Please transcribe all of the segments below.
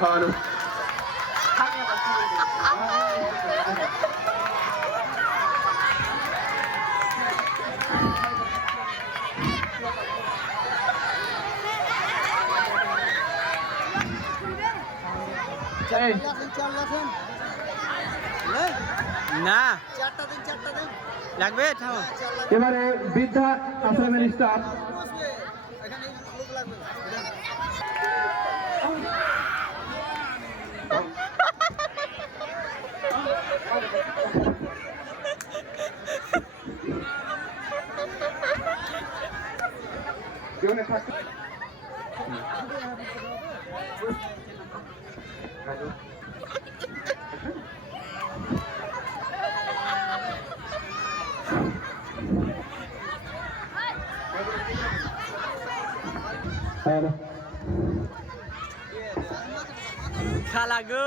খাওয়ানো না লাগবে এবারে বৃদ্ধা আশ্রমের স্টাফ জীবনে থাকতে খালা গো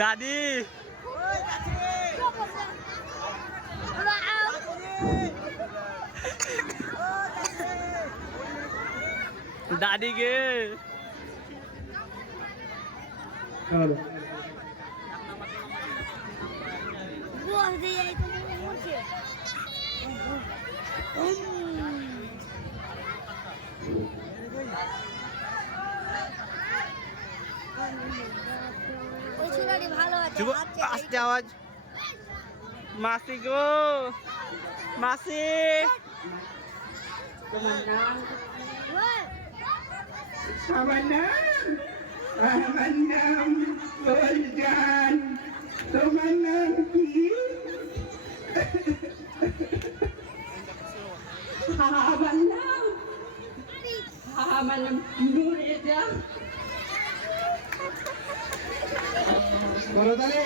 দাদি দাদি গে আস্তে আওয়াজ মাসি গো মাসি আমার নাম গোলজান তোমার নাম কি আমার নাম নুরেজা বলো তাহলে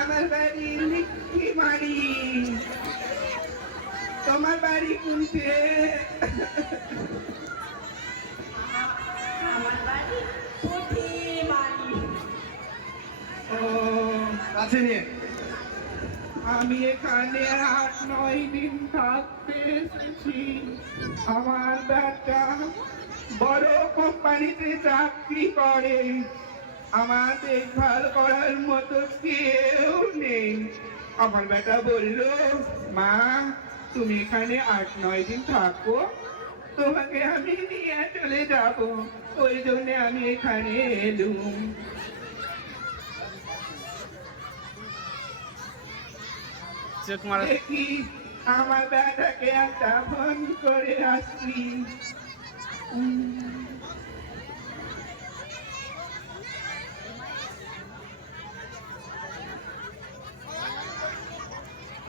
আমার বাড়ি লিখি মারি তোমার বাড়ি কোনতে আমার বাড়ি পুঁথি মারি ও আছে নিয়ে আমি এখানে ৮-৯ দিন থাকতে এসেছি আমার বেটা বড় কোম্পানিতে চাকরি করে আমার দেখভাল করার মতো কেউ নেই আমার বেটা বলল মা তুমি এখানে ৮-৯ দিন থাকো তোমাকে আমি নিয়ে চলে যাব ওই জন্য আমি এখানে এলুম দেখি আমার বেটাকে একটা ফোন করে আসি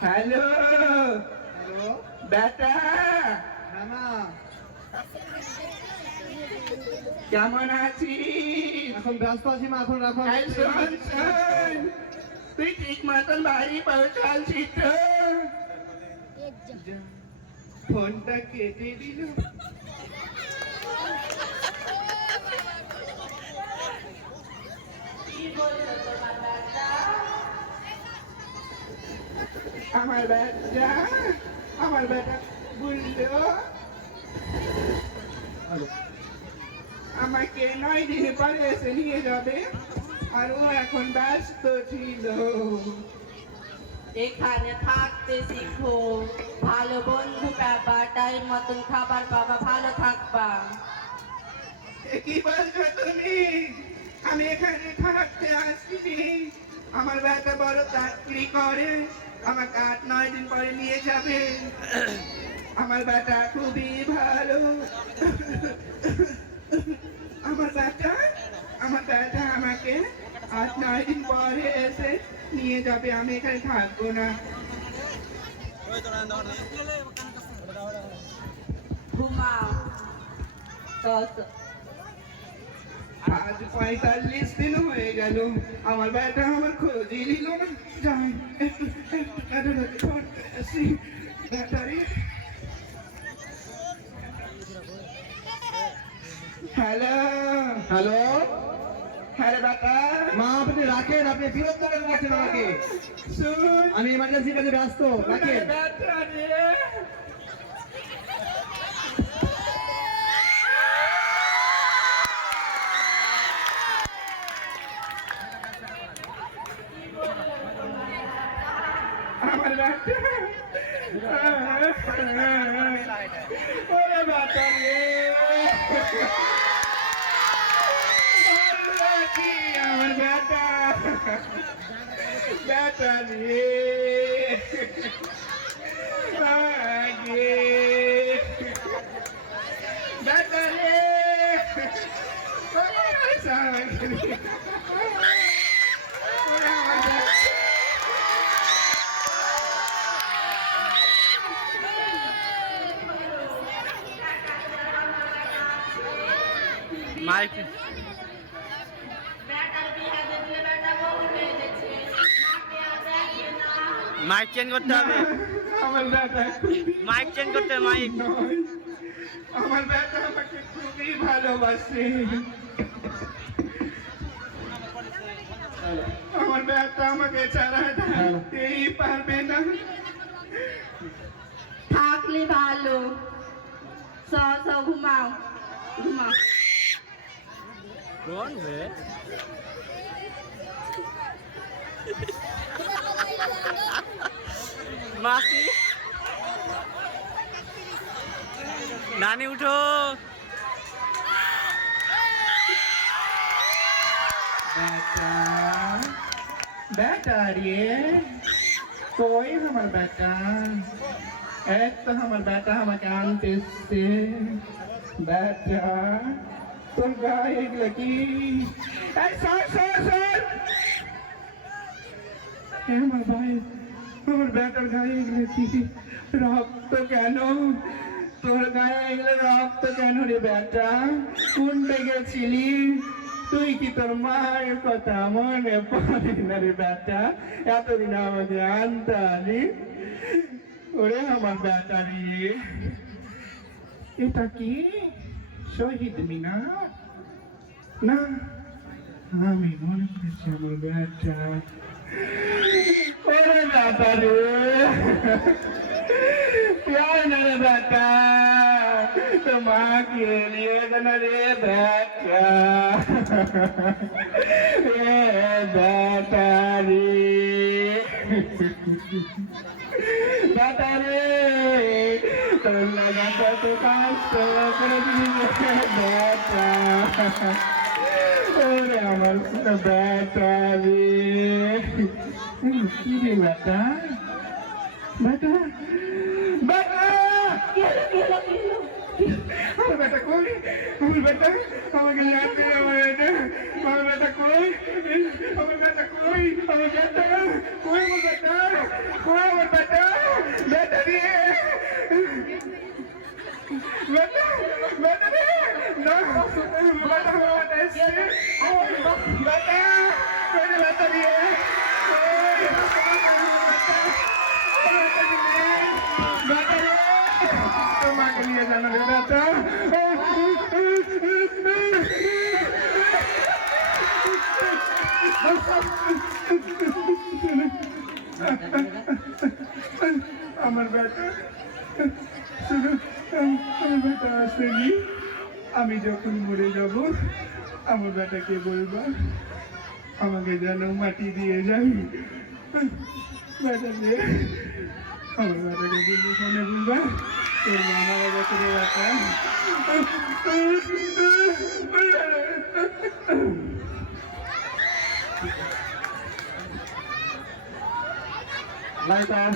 হ্যালো বেটা কেমন আছিস এখন ব্যস্ত আছি মা এখন রাখো তুই ঠিক মতন বাড়ি পৌঁছালছিস তো ফোনটা কেটে দিল আমার বেটা বললো আমাকে 9 দিন পরে এসে নিয়ে যাবে আর ও এখন ব্যস্ত ছিল এখানে থাকতে শিখো ভালো বন্ধু পাবা টাইম মতন খাবার পাবা ভালো থাকবা কি বলছো তুমি আমি এখানে থাকতে আসিনি আমার বেটা বড় চাকরি করে আমাকে ৮-৯ দিন পরে নিয়ে যাবে আমার বেটা খুবই ভালো আমার বেটা আমাকে ৮-৯ দিন পরে এসে নিয়ে যাবে আমি এখানে থাকবো না ঘুমাও আজ ৪৫ দিন হয়ে গেল আমার বেটা আমার খোঁজই নিল না যাই একটু ব্যাটারি হ্যালো হ্যালো হ্যালো বেটা মা আপনি রাখেন, আপনি ফিরত দেবেন রাখেন আমাকে, শুন আমি ইমার্জেন্সি কাজে ব্যস্ত, রাখেন। বেটা রে আমার বেটা ওরে বেটা রে আমার বেটা বেটা রে আগে বেটা রে ওরে সামনে ওরে আমার বেটা মাইক বেটার বিয়ে দেখলে বেটা বউ হয়ে গেছে মাকে আর দেখে না মাইক চেঞ্জ করতে হবে, আমার বেটা খুবই মাইক চেঞ্জ করতে হবে, মাইক। নয় আমার বেটা আমাকে খুবই ভালোবাসে আমার বেটা আমাকে ছাড়া থাকতেই পারবে না থাকলে ভালো ঘুমাও ঘুমাও কোন বে মাসি নানি উঠো, बेटा बेटा रे कोई हमार बेटा एक तो हमार बेटा हमारे आनते से बेटा तुम गाय लगी सर सर सर हमार भाई हमार बेटा गाय लगी रक्त केनो তোর গায়ে এগুলো রক্ত কেন রে বেটা কোন গেছিলি তুই কি তোর মায়ের কথা মনে পড়ে না রে বেটা এতদিন আমাকে আনতালি ওরে আমার বেটা রে এটা কি শহীদ মিনার না আমি মনে করছি আমার বেটা ওরে বেটা রে प्यार मेरे बेटा तुम के लिए रे बेटा ये बेटा रे बेटा रे तो लगा तो कष्ट कर बेटा ओरे আমার बेटा रे কি রে बेटा बेटा बेटा আমার বেটা কই আমার বেটা আমাকে লাগবে আমার বেটা কই আমার বেটা কই আমার বেটা কই আমার বেটা কই আমার বেটা বেটা রে বেটা বেটা রে না বেটা আমার এসে বেটা কই রে বেটা রে बेटा रे माँ के लिए जाना रे बेटा আমার বেটা আমার বেটা আসেনি আমি যখন মরে যাব আমার বেটাকে বলবা আমাকে যেন মাটি দিয়ে যাই বেটা রে আমার বেটাকে বলবো ফোনে বলবা তোর মামা বাবা করে বেটা লাইটার